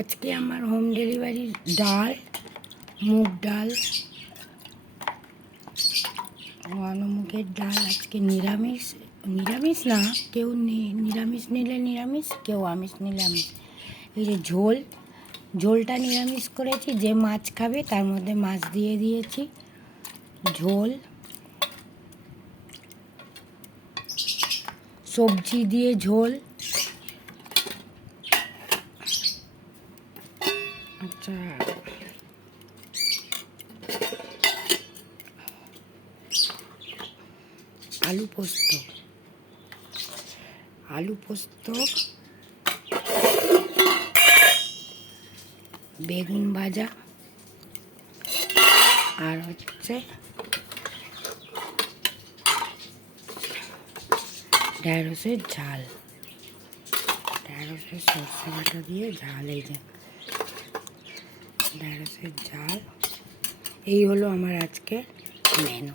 আজকে আমার হোম ডেলিভারির ডাল, মুগ ডাল, মুগের ডাল আজকে নিরামিষ। নিরামিষ না, কেউ নিরামিষ নিলে নিরামিষ, কেউ আমিষ নিলে আমিষ। এই যে ঝোলটা নিরামিষ করেছি, যে মাছ খাবে তার মধ্যে মাছ দিয়ে দিয়েছি। ঝোল, সবজি দিয়ে ঝোল। আচ্ছা, আলু পোস্ত, বেগুন ভাজা, আর হচ্ছে ঢ্যাঁড়সের ঝাল, ঢ্যাঁড়সের সরষে বাটা দিয়ে ঝাল। এই যে ঢ্যাঁড়সের ঝাল, এই হলো আমার আজকে মেনু।